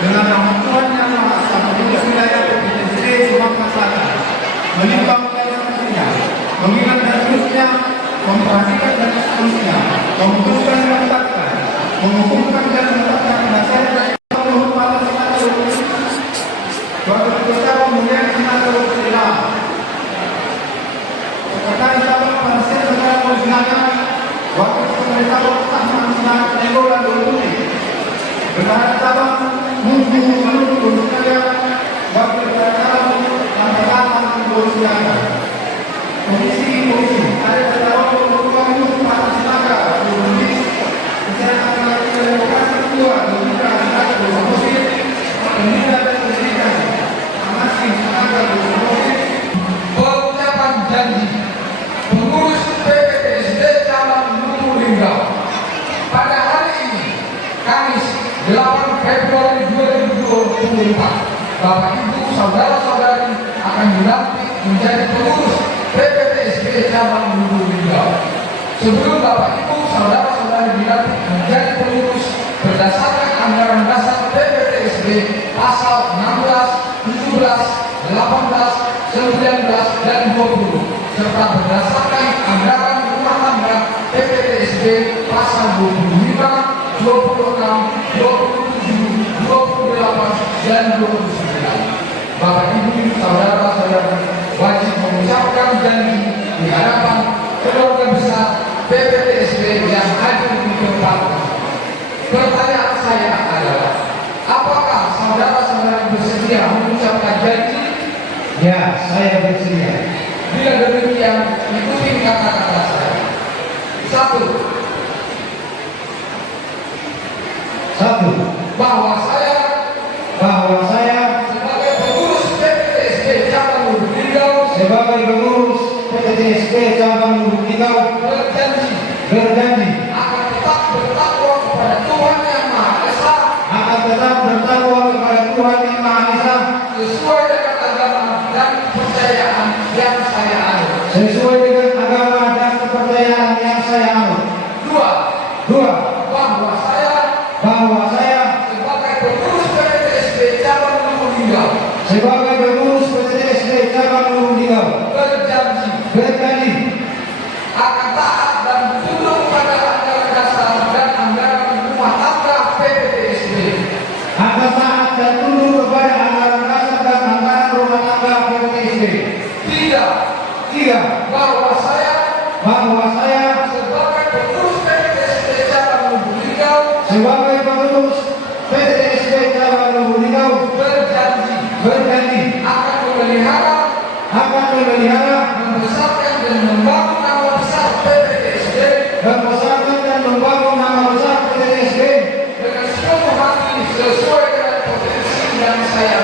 dengan nama Tuhan Yang Maha Esa pengurus wilayah PPTSD Sumatera Selatan menimbang dan seterusnya, mengingat dan seterusnya, memperhatikan dan seterusnya, memutuskan dan menetapkan, menghukumkan dan menetapkan berdasarkan menurut pada senator wakil ketua kemudian senator Islam sekretaris cabang Parasir Negara Persidangan wakil sekretaris cabang Tahman Senat Nego dan Dulutuni bendahara cabang Munggu Menurut Dulutaya wakil ketua cabang Lantaran Persidangan Komisi ada ketua Umum Partai Senaga Dulutuni Kesehatan dan Demokrasi Ketua Dulutuni Komisi Pendidikan dan Pendidikan masih Senaga Dulutuni. Pengucapan janji pengurus PPTSD cabang Luwu Linggau pada hari ini Kamis 8 Februari 2024 Bapak Ibu saudara-saudari akan dilantik menjadi pengurus PPTSD cabang Luwu Linggau. Sebelum Bapak Ibu saudara-saudari dilantik menjadi pengurus berdasarkan anggaran dasar PPTSD pasal 16, 17, 18, 19 dan 20 serta berdasarkan anggaran rumah tangga PPTSD pasal 25, 26, 27, 28 dan 29. Bapak Ibu saudara-saudari wajib mengucapkan janji di hadapan keluarga besar PPTSD yang hadir di tempat. Pertanyaan saya adalah, apakah saudara-saudara bersedia mengucapkan janji? Ya, saya bersedia. Bila demikian, ikuti kata-kata saya. Satu, bahwa saya sebagai pengurus PPTSD cabang Luwu Linggau berjanji akan tetap bertakwa kepada Tuhan Yang Maha Esa sesuai dengan agama dan kepercayaan yang saya anut. Dua, bahwa saya sebagai pengurus PPTSD cabang Luwu Linggau berjanji akan taat dan tunduk pada anggaran dasar dan anggaran rumah tangga PPTSD. Tiga, bahwa saya sebagai pengurus PPTSD cabang Luwu Linggau berjanji akan memelihara, membesarkan dan membangun nama besar PPTSD dengan sepenuh hati sesuai dengan potensi yang saya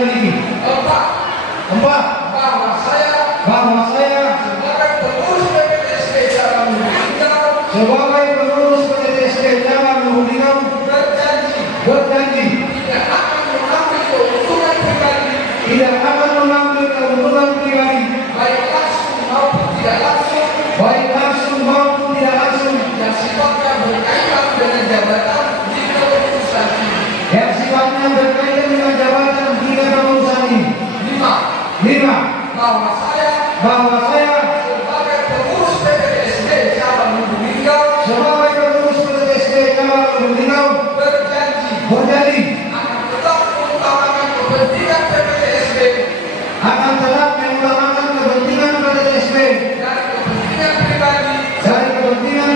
miliki. Empat, bahwa saya sebagai pengurus PPTSD cabang Luwu Linggau berjanji tidak akan mengambil keuntungan pribadi baik langsung maupun tidak langsung yang sifatnya berkaitan dengan jabatan di kepengurusan ini. Lima, bahwa saya sebagai pengurus PPTSD cabang Luwu Linggau berjanji akan tetap mengutamakan kepentingan PPTSD dari kepentingan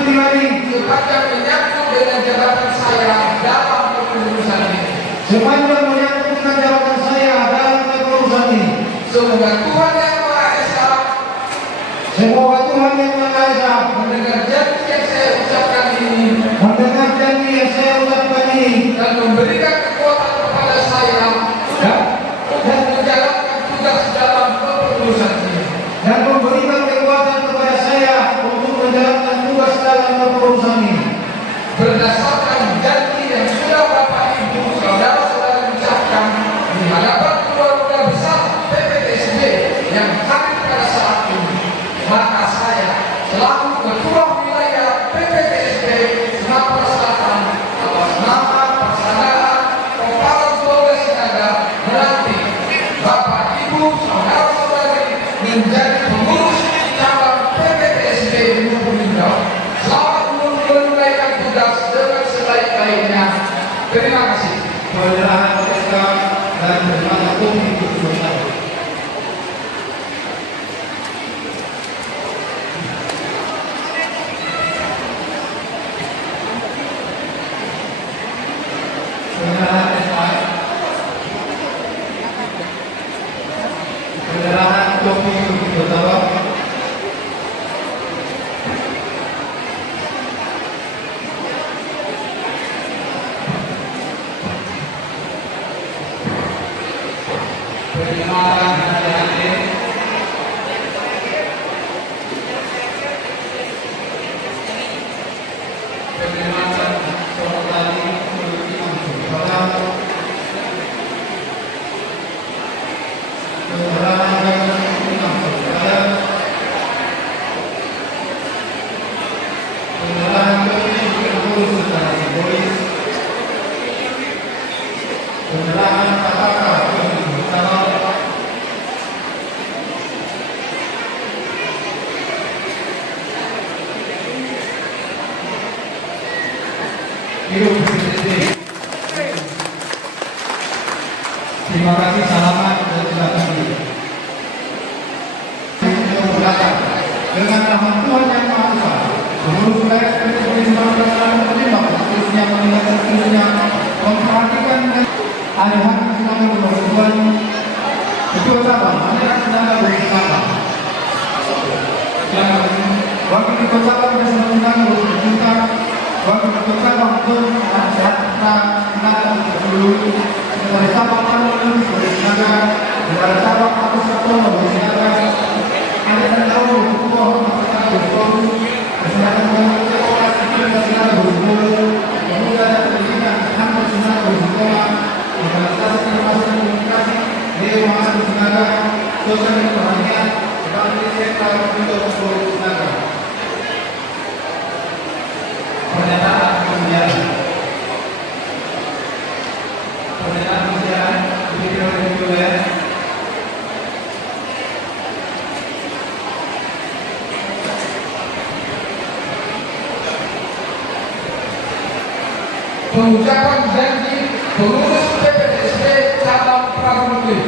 pribadi sepanjang menyangkut dengan jabatan saya dalam kepengurusan ini. Semoga Tuhan Yang Maha Esa mendengar janji yang saya ucapkan ini dan memberikan kekuatan kepada saya untuk menjalankan tugas dalam kepengurusan ini. Berdasarkan janji yang sudah Bapak Ibu saudara-saudara ucapkan di hadapan keluarga besar PPTSD lainnya. Terima kasih. Penyerahan SK dan penyerahan komisi keseluruhan. Penyerahan SK, penyerahan komisi keseluruhan. Penerimaan hadirin, penerimaan saudari Mulki Saudara, penyerahan saudara, penyerahan komisi secara simbolis, penyerahan KKK hidup bersih. Terima kasih, salaman dan silakan dulu. Dengan rahmat Tuhan yang Maha Esa, seluruh wilayah Provinsi Sumatera Selatan Pertimbang, khususnya mengingatkan seluruhnya memperhatikan dan arahan kesenangan keperluan Ketua Cabang, arahan kesenangan bersama. Wakil Ketua Cabang dan kesenangan bersama. Wakil Ketua Cabang untuk Nada Dulu, dari Cabang Panul dari Naga, dari Cabang Agus Sabtono dari Naga, ada dan tahu Ketua Masyarakat Berforum, Kesehatan Sekolah Sipil Nasional Berforum, Pemuda dan Pendidikan Hampir Nasional Bersekolah, Organisasi Informasi Komunikasi, Dewan Naga, Sosial dan Perhatian, Bangkit Sentral untuk Berforum Naga. Pernyataan kemudian pengucapan janji pengurus PPSB cabang Pramuka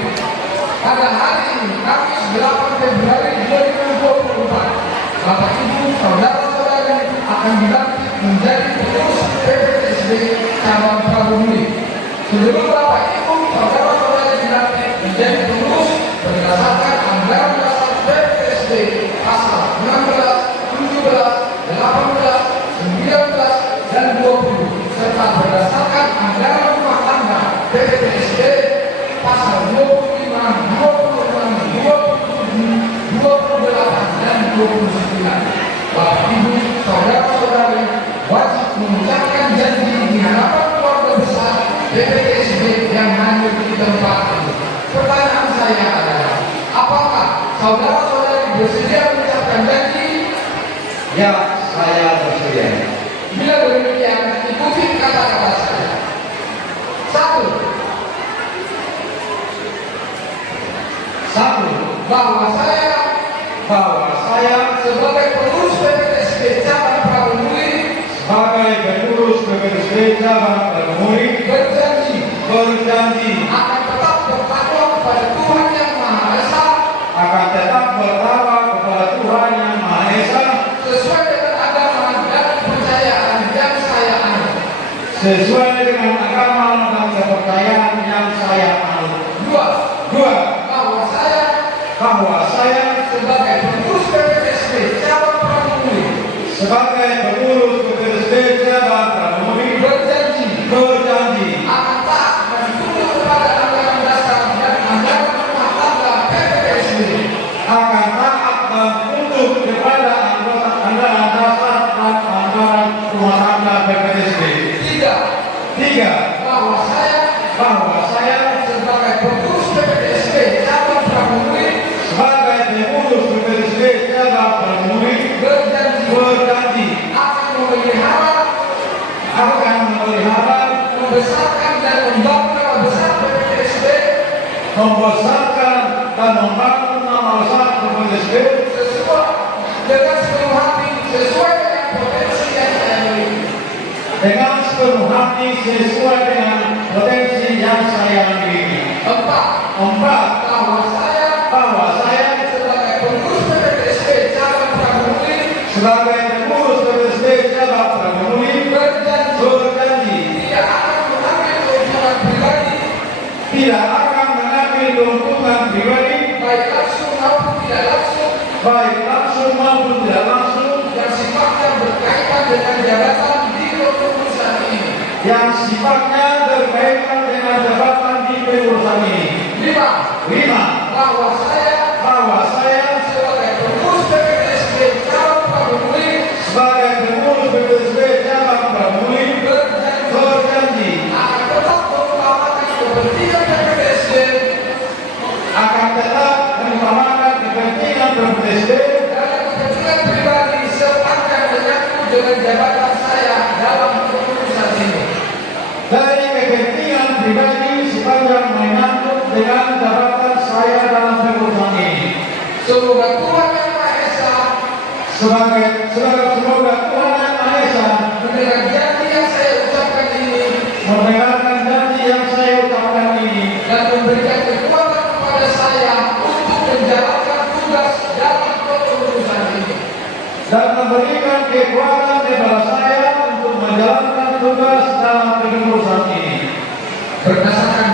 pada hari ini Kamis 8 Februari 2024. Bapak Ibu saudara-saudari akan dilantik menjadi pengurus PPSB cabang Pramuka. Sebelum Bapak Ibu saudara-saudari dilantik menjadi pengurus berdasarkan anggaran dasar PPSB pasal 16, 17, 18, 19 dan 20 serta berdasarkan anggaran rumah tangga PPSB pasal 25, 26, 27, 28 dan 29. Bapak Ibu saudara-saudari wajib mengucapkan janji di hadapan keluarga besar PPSB yang hadir di tempat ini. Pertanyaan saya adalah, apakah saudara-saudari bersedia mengucapkan janji? Ya, saya bersedia. Bila demikian, ikuti kata-kata saya. 1. Bahwa saya sebagai pengurus PPSB cabang Pramuka berjanji akan tetap bertakwa kepada Tuhan Yang Maha Esa, sesuai dengan agama dan kepercayaan yang saya anut. Bahwa saya sebagai pengurus PPSB cabang Pramuka berjanji akan taat dan tunduk kepada anggaran dasar dan anggaran rumah tangga PPSB. 3. Bahwa saya sebagai pengurus PPSB cabang Pramuka berjanji akan memelihara, membesarkan dan membangun nama besar PPSB sesuai dengan sepenuh hati, sesuai dengan potensi yang saya miliki. sepenuh hati sesuai dengan potensi yang saya miliki. Empat, bahwa saya sebagai pengurus PPTSB cabang Pramuka Sebagai pengurus PPTSB cabang Pramuka berjanji tidak akan mengambil keuntungan pribadi, baik langsung maupun tidak langsung, yang sifatnya berkaitan dengan jabatan di kepengurusan ini. Lima, bahwa saya sebagai pengurus PPTSB cabang Pramuka berjanji akan tetap mengutamakan kepentingan PPTSB dalam kepentingan pribadi sepanjang menyangkut dengan jabatan saya dalam kepengurusan ini. dari kepentingan pribadi sepanjang menyangkut dengan jabatan saya dalam pengurusan ini. Semoga Tuhan Yang Maha Esa Semoga Tuhan Yang Maha Esa mendengar janji yang saya ucapkan ini mendengarkan janji yang saya ucapkan ini dan memberikan kekuatan kepada saya untuk menjalankan tugas dalam kepengurusan ini. dan memberikan kekuatan kepada saya untuk menjalankan tugas dalam pengurusan ini. Berdasarkan